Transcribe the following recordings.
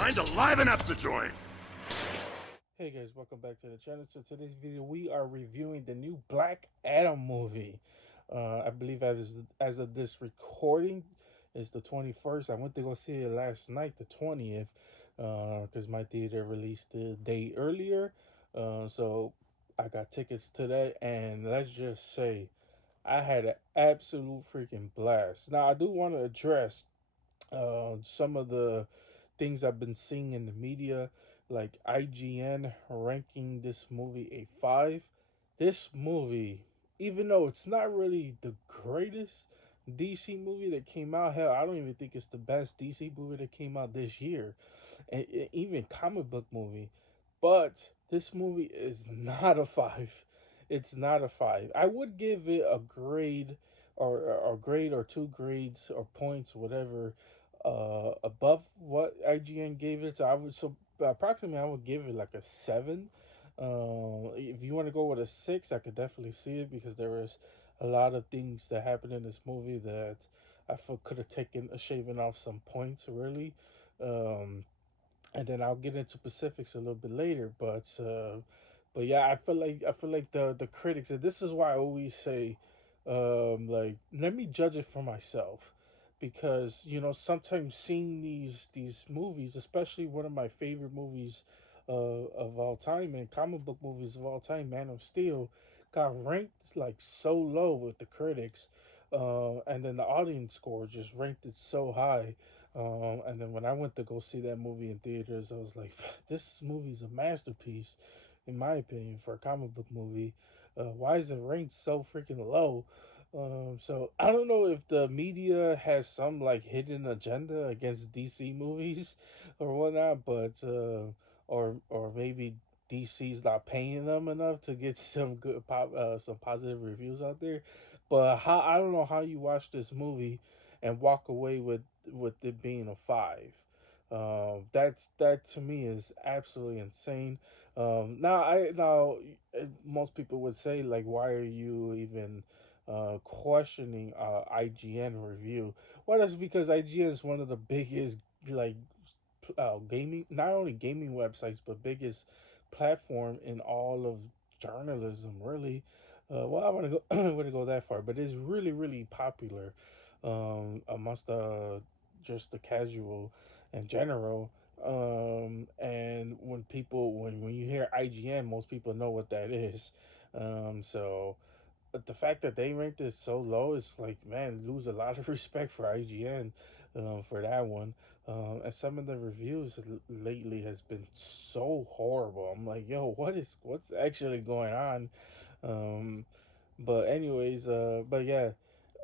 time to liven up the joint. Hey guys, welcome back to the channel. So today's video, we are reviewing the new Black Adam movie. I believe as of this recording, is the 21st. I went to go see it last night, the 20th, because my theater released the day earlier. So I got tickets today, and let's just say I had an absolute freaking blast. Now I do want to address some of the things I've been seeing in the media, like IGN ranking this movie a 5. This movie, even though it's not really the greatest DC movie that came out, hell, I don't even think it's the best DC movie that came out this year, and even comic book movie, but this movie is not a 5. It's not a 5. I would give it a grade or grade or two grades or points, whatever, above what IGN gave it. So I would approximately I would give it like a 7. If you want to go with a 6, I could definitely see it because there was a lot of things that happened in this movie that I feel could have taken a shaving off some points really. Um, and then I'll get into specifics a little bit later. But yeah, I feel like the critics, and this is why I always say, like, let me judge it for myself, because sometimes seeing these movies, especially one of my favorite movies of all time and comic book movies of all time, Man of Steel, got ranked like so low with the critics, and then the audience score just ranked it so high. And then when I went to go see that movie in theaters, I was like, this movie's a masterpiece, in my opinion, for a comic book movie. Why is it ranked so freaking low? So I don't know if the media has some like hidden agenda against DC movies or whatnot, but or maybe DC's not paying them enough to get some some positive reviews out there. But how I don't know how you watch this movie and walk away with it being a 5. That to me is absolutely insane. Most people would say, like, why are you even questioning IGN review? Well, that's because IGN is one of the biggest, like, gaming, not only gaming websites, but biggest platform in all of journalism, really. Well, I want to go I want to go that far, but it's really really popular amongst just the casual and general. And when you hear IGN, most people know what that is. So but the fact that they ranked it so low is like, man, lose a lot of respect for IGN for that one. And some of the reviews lately has been so horrible. I'm like, yo, what's actually going on? Um, but anyways, but yeah,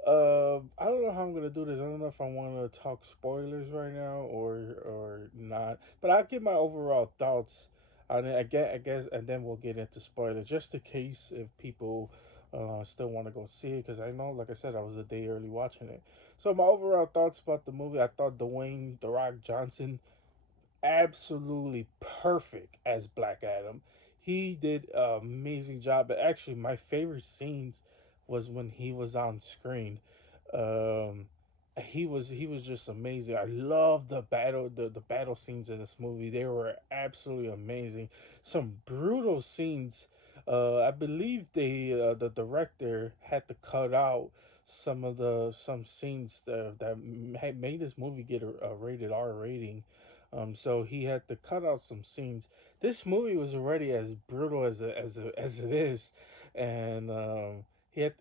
I don't know how I'm gonna do this. I don't know if I want to talk spoilers right now or not. But I'll give my overall thoughts on it. I guess, and then we'll get into spoilers, just in case if people still want to go see it. Because I know, like I said, I was a day early watching it. So my overall thoughts about the movie: I thought Dwayne The Rock Johnson absolutely perfect as Black Adam. He did an amazing job. But actually, my favorite scenes was when he was on screen. Um, he was just amazing. I love the battle scenes in this movie. They were absolutely amazing. Some brutal scenes. I believe the director had to cut out some scenes that had made this movie get a rated R rating. So he had to cut out some scenes. This movie was already as brutal as it is, and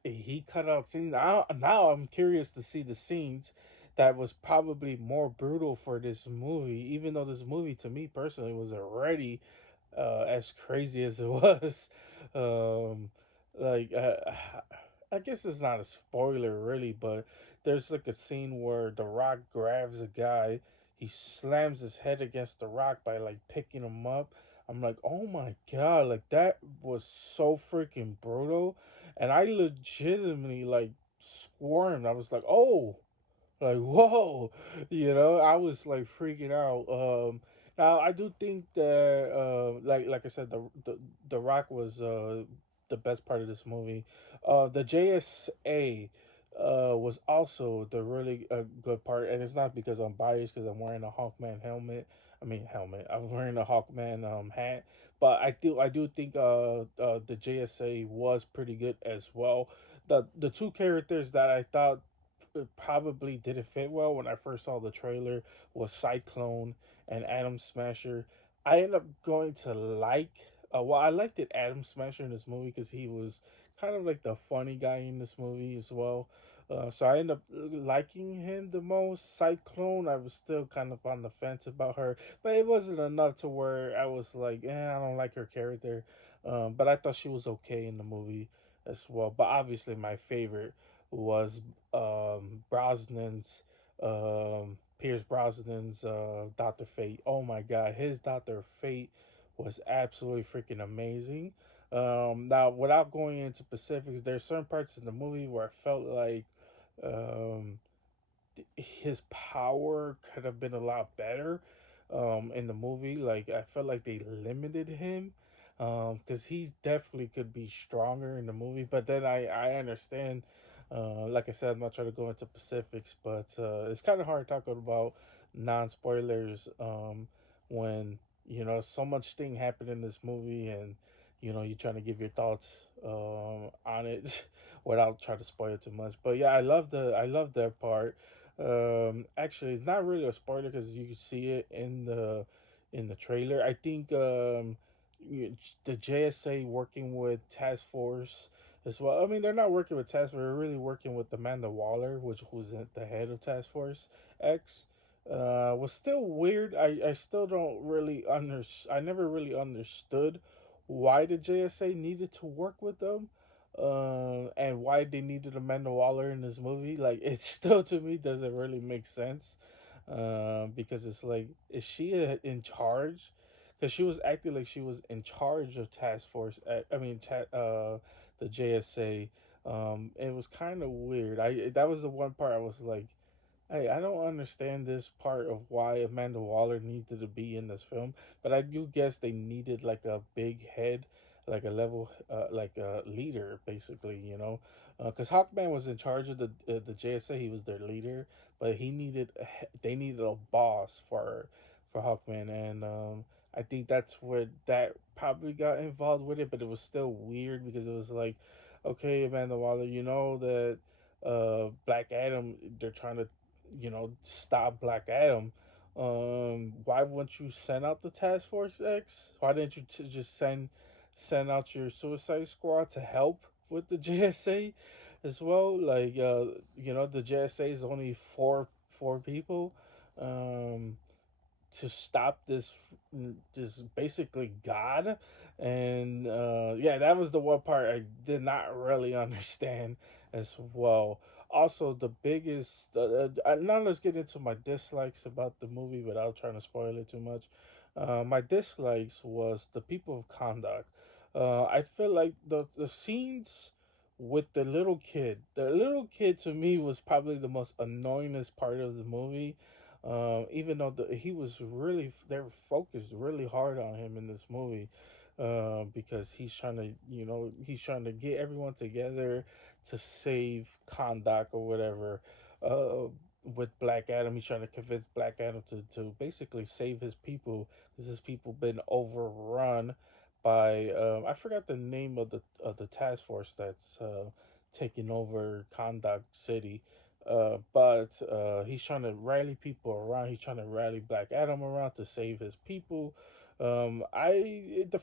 he cut out scenes. Now I'm curious to see the scenes that was probably more brutal for this movie. Even though this movie, to me personally, was already as crazy as it was. Um, like I guess it's not a spoiler really, but there's like a scene where The Rock grabs a guy, he slams his head against the rock by like picking him up. I'm like, oh my god, like that was so freaking brutal, and I legitimately like squirmed. I was like, oh, like whoa, I was like freaking out. Now I do think that like I said, the Rock was the best part of this movie. The JSA was also the really good part, and it's not because I'm biased because I'm wearing a Hawkman helmet. I mean helmet. I was wearing a Hawkman hat, but I do think the JSA was pretty good as well. The two characters that I thought probably didn't fit well when I first saw the trailer was Cyclone and Atom Smasher. I ended up going to well, I liked it Atom Smasher in this movie because he was kind of like the funny guy in this movie as well. So I ended up liking him the most. Cyclone, I was still kind of on the fence about her, but it wasn't enough to where I was like, I don't like her character. But I thought she was okay in the movie as well. But obviously, my favorite was Pierce Brosnan's Doctor Fate. Oh my God, his Doctor Fate was absolutely freaking amazing. Now, without going into specifics, there's certain parts in the movie where I felt like um, his power could have been a lot better in the movie. Like I felt like they limited him because he definitely could be stronger in the movie. But then I understand. Like I said, I'm not trying to go into specifics, but it's kind of hard talking about non spoilers when so much thing happened in this movie and you're trying to give your thoughts on it without trying to spoil too much. But yeah, I love that part. Actually, it's not really a spoiler because you can see it in the trailer. I think the JSA working with Task Force as well. I mean, they're not working with Task Force; they're really working with Amanda Waller, which was at the head of Task Force X. Was still weird. I still don't really I never really understood why the JSA needed to work with them and why they needed Amanda Waller in this movie. Like, it still to me doesn't really make sense. Because it's like, is she in charge? Because she was acting like she was in charge of Task Force. The JSA. It was kind of weird. I That was the one part I was like, hey, I don't understand this part of why Amanda Waller needed to be in this film, but I do guess they needed like a big head, like a level, like a leader, basically, because Hawkman was in charge of the JSA. He was their leader, but they needed a boss for Hawkman, and I think that's where that probably got involved with it. But it was still weird because it was like, okay, Amanda Waller, you know that Black Adam, they're trying to stop Black Adam. Why wouldn't you send out the Task Force X? Why didn't you just send out your Suicide Squad to help with the JSA as well? Like, the JSA is only four people. Um, to stop this basically god, and yeah, that was the one part I did not really understand as well. Also, the biggest now let's get into my dislikes about the movie without trying to spoil it too much. My dislikes was the people of conduct. I feel like the scenes with the little kid to me was probably the most annoyingest part of the movie. Even though he was really, they were focused really hard on him in this movie, because he's trying to get everyone together to save Kondak or whatever. Uh, with Black Adam, he's trying to convince Black Adam to basically save his people because his people been overrun by I forgot the name of the task force that's taking over Kondak City, but he's trying to rally people around. He's trying to rally Black Adam around to save his people. The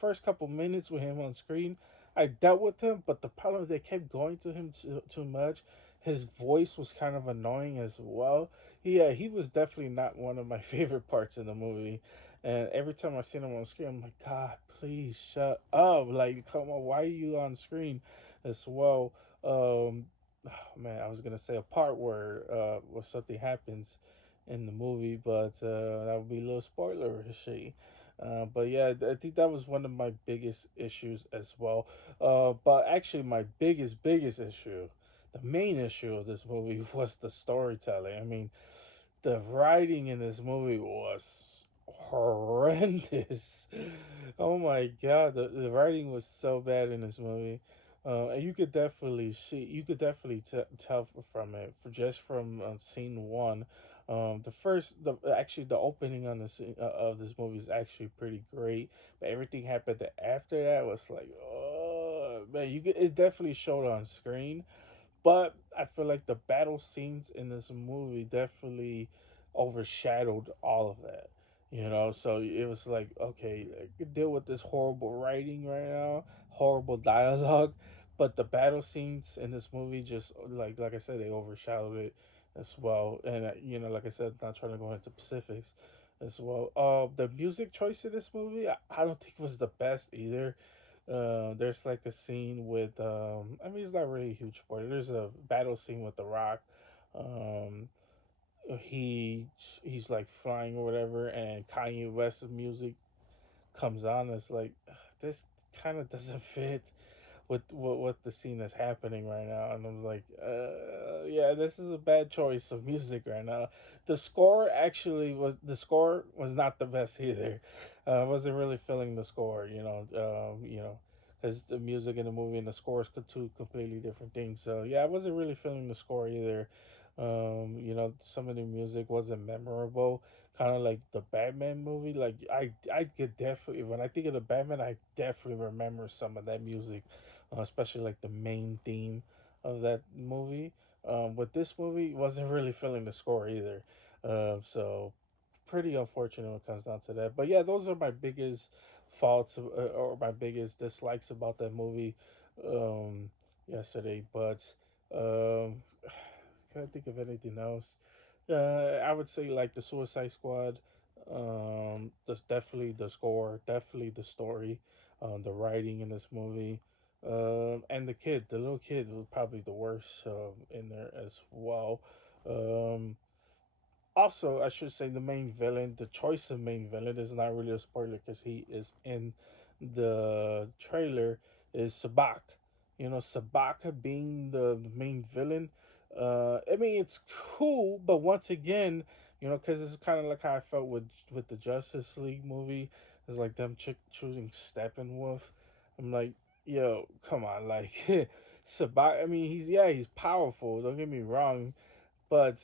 first couple minutes with him on screen, I dealt with him, but the problem is they kept going to him too much. His voice was kind of annoying as well. Yeah, he was definitely not one of my favorite parts in the movie. And every time I see him on screen, I'm like, God, please shut up! Like, come on, why are you on screen as well? Um, oh, man, I was gonna say a part where something happens in the movie, but that would be a little spoilerishy. But yeah, I think that was one of my biggest issues as well. But actually, my biggest issue, the main issue of this movie was the storytelling. I mean, the writing in this movie was horrendous. Oh my god, the writing was so bad in this movie. And you could definitely tell from it, from scene one. The first, the actually the opening on of this movie is actually pretty great, but everything happened after that was like, oh man, it definitely showed on screen, but I feel like the battle scenes in this movie definitely overshadowed all of that. So it was like, okay, I could deal with this horrible writing right now, horrible dialogue, but the battle scenes in this movie just like I said, they overshadowed it as well. And like I said, not trying to go into specifics as well. The music choice in this movie, I don't think was the best either. There's like a scene with I mean, it's not really a huge spoiler. There's a battle scene with The Rock. Um, he he's like flying or whatever, and Kanye West's music comes on. It's like this kind of doesn't fit with what the scene is happening right now, and I'm like, yeah, this is a bad choice of music right now. The score was not the best either. I wasn't really feeling the score, because the music in the movie and the score is two completely different things. So yeah, I wasn't really feeling the score either. Some of the music wasn't memorable, kind of like the Batman movie. Like I could definitely, when I think of the Batman, I definitely remember some of that music, especially like the main theme of that movie. With this movie, wasn't really feeling the score either. So pretty unfortunate when it comes down to that. But yeah, those are my biggest faults or my biggest dislikes about that movie yesterday. But um, can't think of anything else. I would say like the Suicide Squad. That's definitely the score, definitely the story, the writing in this movie, and the little kid was probably the worst in there as well. Um, Also, I should say the main villain, the choice of main villain is not really a spoiler because he is in the trailer, is Sabak. Sabak being the main villain. I mean, it's cool, but once again, because it's kind of like how I felt with the Justice League movie. It's like them choosing Steppenwolf. I'm like, yo, come on, like Sabak. I mean, he's powerful. Don't get me wrong, but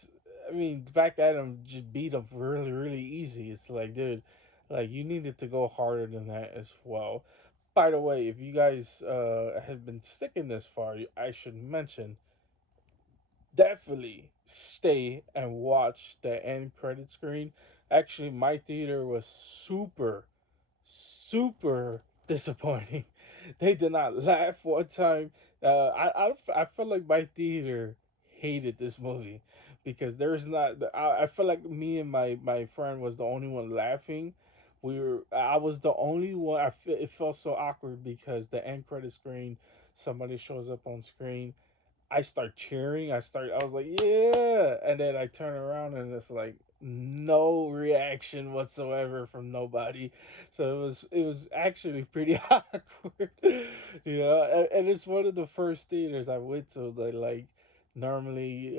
I mean, Black Adam just beat him really, really easy. It's like, dude, like you needed to go harder than that as well. By the way, if you guys have been sticking this far, I should mention definitely stay and watch the end credit screen. Actually, my theater was super disappointing. They did not laugh one time. I feel like my theater hated this movie because there's not. I feel like me and my friend was the only one laughing. I was the only one. It felt so awkward because the end credit screen, somebody shows up on screen, I start cheering. I was like, yeah. And then I turn around and it's like no reaction whatsoever from nobody. So it was actually pretty awkward. And it's one of the first theaters I went to that like normally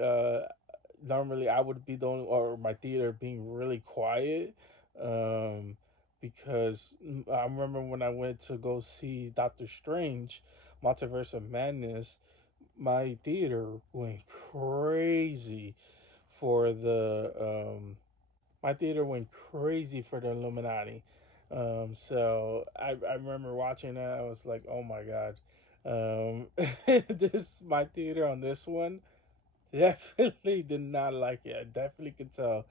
normally I would be the only, or my theater being really quiet. Um because I remember when I went to go see Doctor Strange, Multiverse of Madness, my theater went crazy for the my theater went crazy for the Illuminati. So I remember watching that. I was like, oh my god, this my theater on this one definitely did not like it. I definitely could tell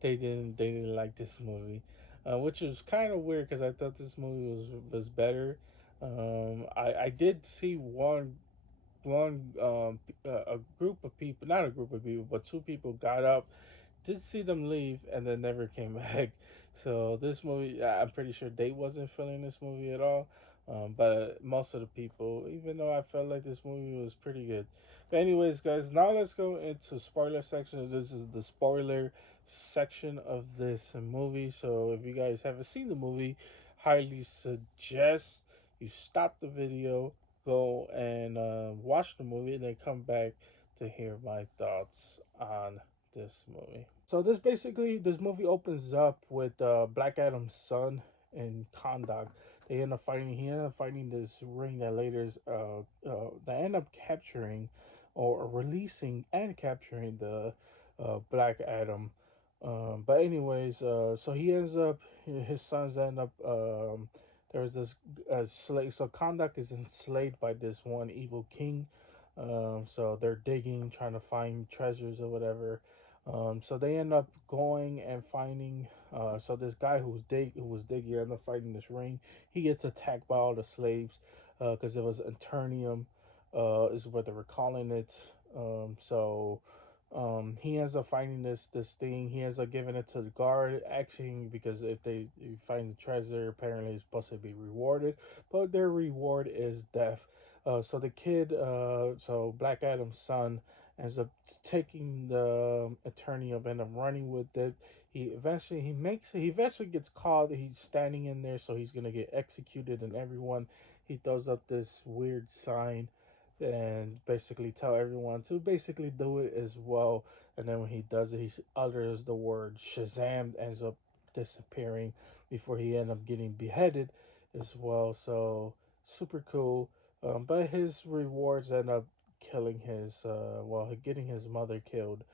they didn't like this movie, which is kind of weird because I thought this movie was better. I did see a group of people, not a group of people, but two people got up, did see them leave, and then never came back. So this movie, I'm pretty sure they wasn't feeling this movie at all. But most of the people, even though I felt like this movie was pretty good. But anyways, guys, now let's go into spoiler section. This is the spoiler section of this movie. So if you guys haven't seen the movie, highly suggest you stop the video, go and watch the movie, and then come back to hear my thoughts on this movie. So this movie opens up with Black Adam's son and Kondak. He end up fighting this ring that later they end up capturing or releasing and capturing the Black Adam. But anyways, so he ends up, his sons end up. There's this slave. So Kondak is enslaved by this one evil king. So they're digging, trying to find treasures or whatever. So they end up going and finding. So this guy who was digging, end up finding this ring. He gets attacked by all the slaves because it was Eternium, is what they were calling it. So he ends up finding this thing. He ends up giving it to the guard, actually, because if they find the treasure, apparently it's supposed to be rewarded, but their reward is death. So the kid, so Black Adam's son, ends up taking the attorney up, end up running with it. He eventually gets caught. He's standing in there, so he's gonna get executed, and everyone, he throws up this weird sign and basically tell everyone to basically do it as well. And then when he does it, he utters the word Shazam, ends up disappearing before he ends up getting beheaded as well. So super cool. But his rewards end up killing his, getting his mother killed,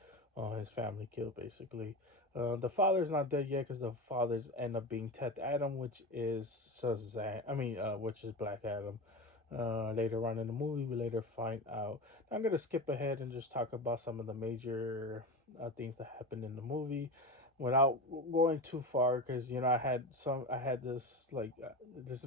his family killed basically. The father's not dead yet because the fathers end up being Ted Adam, which is Shazam. Which is Black Adam. Later on in the movie, we later find out. Now, I'm gonna skip ahead and just talk about some of the major things that happened in the movie, without going too far, because I had this like this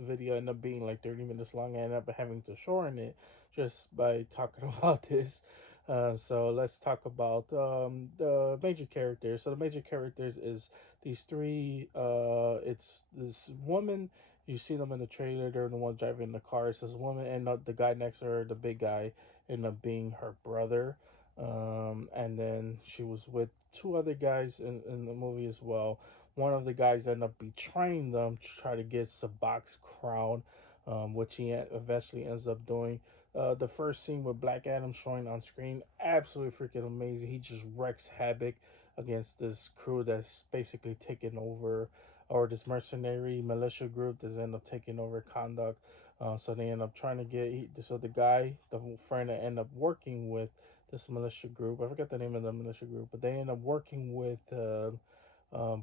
video ended up being like 30 minutes long. I ended up having to shorten it just by talking about this. So let's talk about the major characters. So the major characters is these three. It's this woman, you see them in the trailer. They're the one driving the car. It's this woman, and the guy next to her, the big guy, ended up being her brother. And then she was with two other guys in the movie as well. One of the guys ended up betraying them to try to get Sabac's crown, which he eventually ends up doing. The first scene with Black Adam showing on screen, absolutely freaking amazing. He just wreaks havoc against this crew that's basically taken over, or this mercenary militia group that's end up taking over Kondak. So they end up trying to so the guy, the friend that end up working with this militia group, I forget the name of the militia group, but they end up working with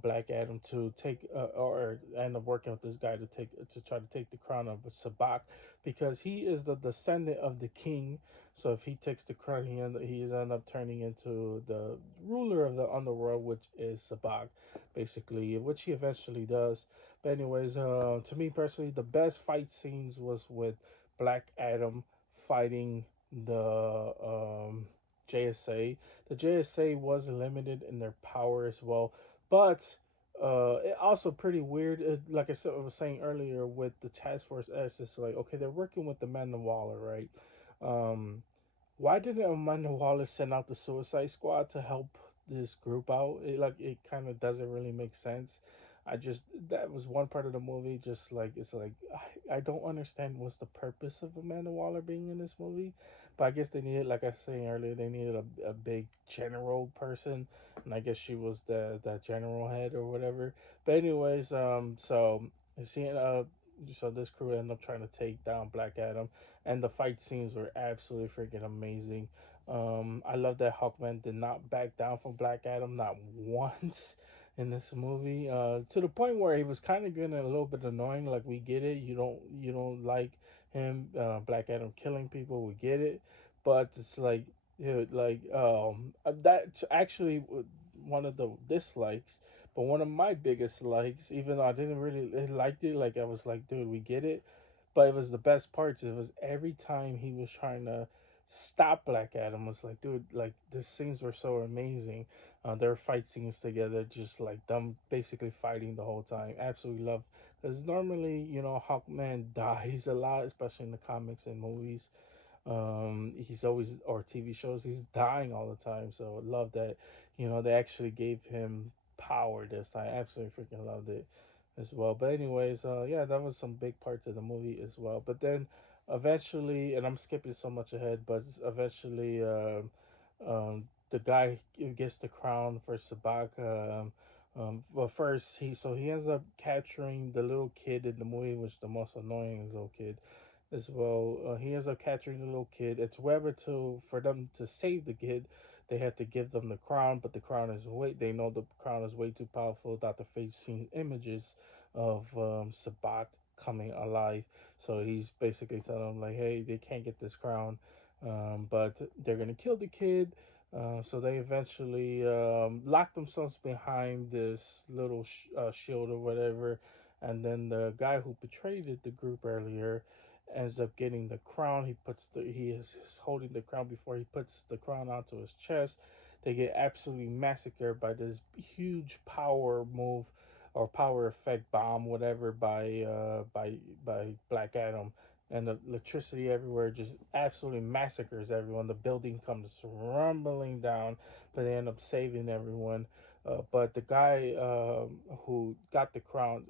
Black Adam to take, or end up working with this guy to try to take the crown of Sabak, because he is the descendant of the king. So if he takes the crown, he's end up turning into the ruler of the underworld, which is Sabak, basically, which he eventually does. But anyways, to me personally, the best fight scenes was with Black Adam fighting the JSA. The JSA was limited in their power as well, but it also pretty weird. Like I was saying earlier, with the Task Force S, it's like, okay, they're working with the Amanda Waller, right? Um, why didn't Amanda Waller send out the Suicide Squad to help this group out? It kind of doesn't really make sense. I just That was one part of the movie. Just like it's like I don't understand what's the purpose of Amanda Waller being in this movie. But I guess they needed, like I was saying earlier, they needed a big general person, and I guess she was the general head or whatever. But anyways, seeing so this crew ended up trying to take down Black Adam, and the fight scenes were absolutely freaking amazing. I love that Hawkman did not back down from Black Adam, not once in this movie. To the point where he was kind of getting a little bit annoying. Like, we get it, you don't like him, Black Adam killing people, we get it, but it's like, that's actually one of the dislikes. But one of my biggest likes, even though I didn't really like it, like I was like, dude, we get it, but it was the best parts. It was every time he was trying to stop Black Adam. Was like, dude, like the scenes were so amazing. Their fight scenes together, just like them basically fighting the whole time. Absolutely love. Because normally, Hawkman dies a lot, especially in the comics and movies. He's always, or TV shows, he's dying all the time. So I love that, they actually gave him power this time. Absolutely freaking loved it as well. But anyways, yeah, that was some big parts of the movie as well. But then eventually, and I'm skipping so much ahead, but eventually, the guy gets the crown for Sabak. But first, he ends up capturing the little kid in the movie, which is the most annoying little kid as well. He ends up capturing the little kid. It's whatever to for them to save the kid. They had to give them the crown, but the crown is way they know the crown is way too powerful. Dr. Fate seen images of Sabak coming alive, so he's basically telling them like, hey, they can't get this crown, but they're gonna kill the kid. So they eventually lock themselves behind this little shield or whatever, and then the guy who betrayed the group earlier ends up getting the crown. He is holding the crown before he puts the crown onto his chest. They get absolutely massacred by this huge power move or power effect bomb, whatever, by Black Adam, and the electricity everywhere just absolutely massacres everyone. The building comes rumbling down, but they end up saving everyone. But the guy who got the crown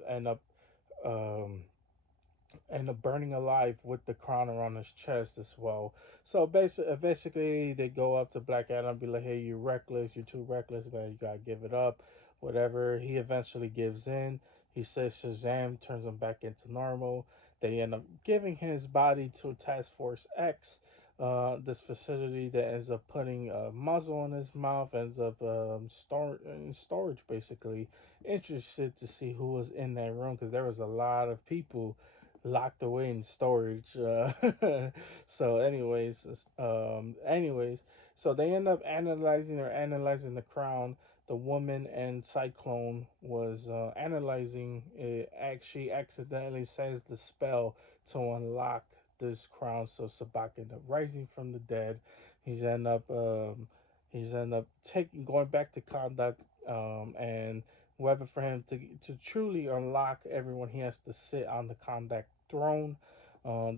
um, end up burning alive with the crown around his chest as well. So basically, they go up to Black Adam and be like, "Hey, you're reckless. You're too reckless, man. You gotta give it up." Whatever. He eventually gives in. He says Shazam turns him back into normal. They end up giving his body to Task Force X. This facility that ends up putting a muzzle in his mouth, ends up in storage basically. Interested to see who was in that room because there was a lot of people locked away in storage. So, so they end up analyzing the crown. The woman and Cyclone was analyzing it. Actually, accidentally says the spell to unlock this crown. So Sabak ended up rising from the dead. He's end up he's end up taking going back to conduct and whether for him to truly unlock everyone, he has to sit on the conduct throne,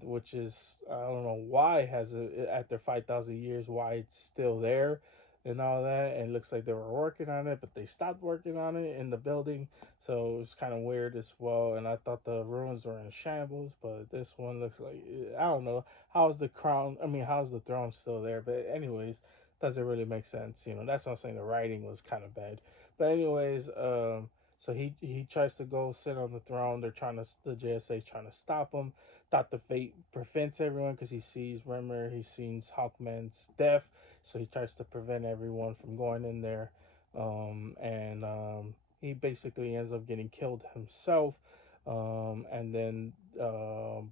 which is I don't know why it has after 5,000 years why it's still there and all that. And it looks like they were working on it, but they stopped working on it in the building, so it's kind of weird as well. And I thought the ruins were in shambles, but this one looks like I don't know how's the crown. I mean, how's the throne still there? But anyways, doesn't really make sense. That's what I'm saying. The writing was kind of bad. But anyways, so he tries to go sit on the throne. The JSA trying to stop him. Dr. Fate prevents everyone because he sees Rimmer, he sees Hawkman's death, so he tries to prevent everyone from going in there. And he basically ends up getting killed himself. And then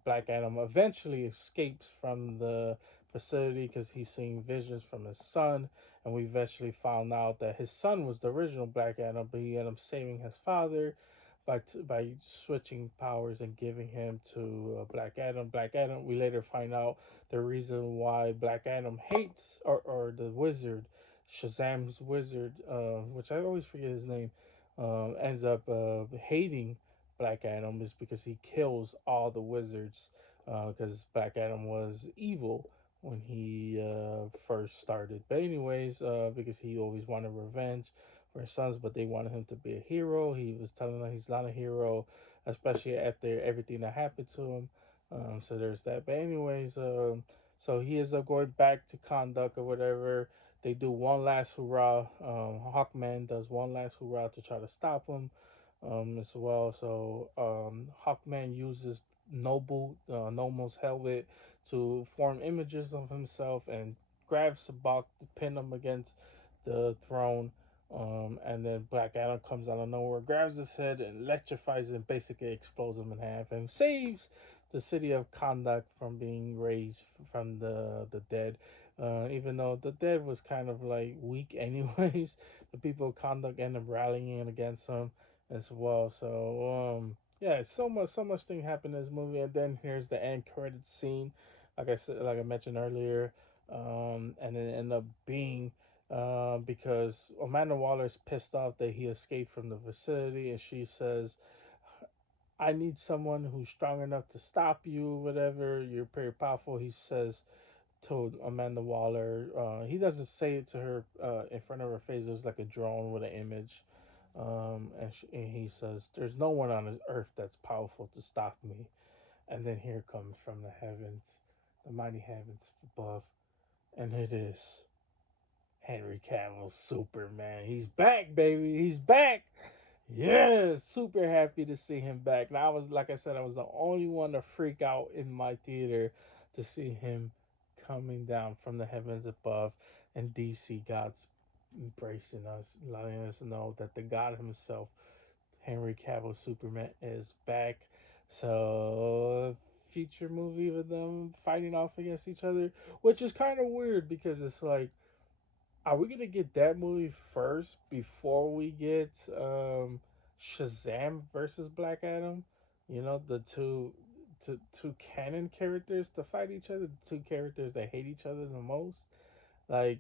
Black Adam eventually escapes from the facility because he's seeing visions from his son, and we eventually found out that his son was the original Black Adam, but he ended up saving his father by switching powers and giving him to Black Adam. Black Adam. We later find out the reason why Black Adam hates or the wizard, Shazam's wizard, which I always forget his name, ends up hating Black Adam is because he kills all the wizards. Because Black Adam was evil when he first started. But anyways, because he always wanted revenge for his sons, but they wanted him to be a hero. He was telling them he's not a hero, especially after everything that happened to him. So there's that. But anyways, so he ends up going back to conduct or whatever. They do one last hurrah. Hawkman does one last hurrah to try to stop him as well. So Hawkman uses Nomo's helmet to form images of himself and grabs Sabak to pin him against the throne. And then Black Adam comes out of nowhere, grabs his head, and electrifies him, basically explodes him in half, and saves the city of Kondak from being raised from the dead. Even though the dead was kind of like weak, anyways, the people of Kondak end up rallying against him as well. So yeah, so much thing happened in this movie, and then here's the end credit scene. Like I mentioned earlier, and it ended up being because Amanda Waller is pissed off that he escaped from the facility, and she says, "I need someone who's strong enough to stop you. Whatever, you're pretty powerful." He says to Amanda Waller. He doesn't say it to her in front of her face. There's like a drone with an image. And he says, "There's no one on this earth that's powerful to stop me." And then here comes from the heavens, the mighty heavens above, and it is Henry Cavill Superman. He's back, baby. He's back. Yes, super happy to see him back. Now like I said, I was the only one to freak out in my theater to see him coming down from the heavens above. and DC God's embracing us, letting us know that the God himself, Henry Cavill Superman, is back. So future movie with them fighting off against each other, which is kind of weird because it's like, are we gonna get that movie first before we get Shazam versus Black Adam? You know, the two canon characters to fight each other, the two characters that hate each other the most. Like,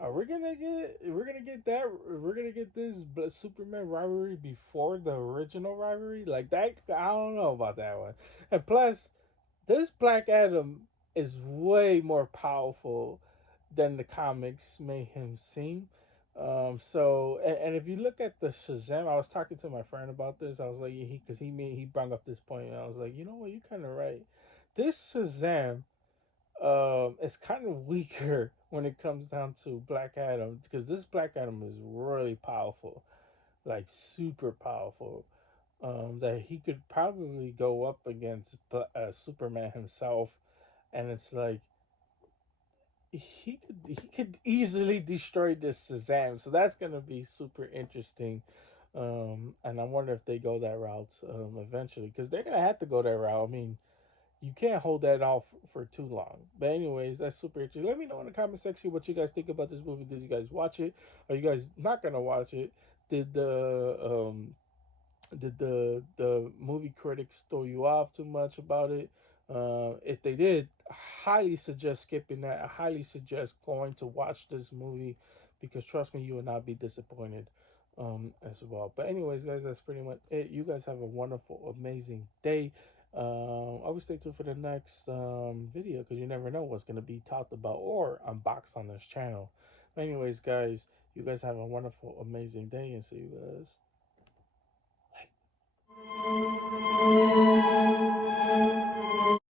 are we gonna get? We're gonna get that. We're gonna get this Superman rivalry before the original rivalry. Like that, I don't know about that one. And plus, this Black Adam is way more powerful than the comics made him seem. And if you look at the Shazam, I was talking to my friend about this. I was like, because he brought up this point, and I was like, you know what, you're kind of right. This Shazam is kind of weaker when it comes down to Black Adam because this Black Adam is really powerful, like super powerful. That he could probably go up against Superman himself, and it's like he could easily destroy this Shazam. So that's gonna be super interesting. And I wonder if they go that route eventually because they're gonna have to go that route. I mean, you can't hold that off for too long. But anyways, that's super interesting. Let me know in the comment section what you guys think about this movie. Did you guys watch it? Are you guys not gonna watch it? Did the movie critics throw you off too much about it? If they did, I highly suggest skipping that. I highly suggest going to watch this movie because trust me, you will not be disappointed as well. But anyways, guys, that's pretty much it. You guys have a wonderful, amazing day. I will stay tuned for the next video because you never know what's gonna be talked about or unboxed on this channel. But anyways, guys, you guys have a wonderful, amazing day, and see you guys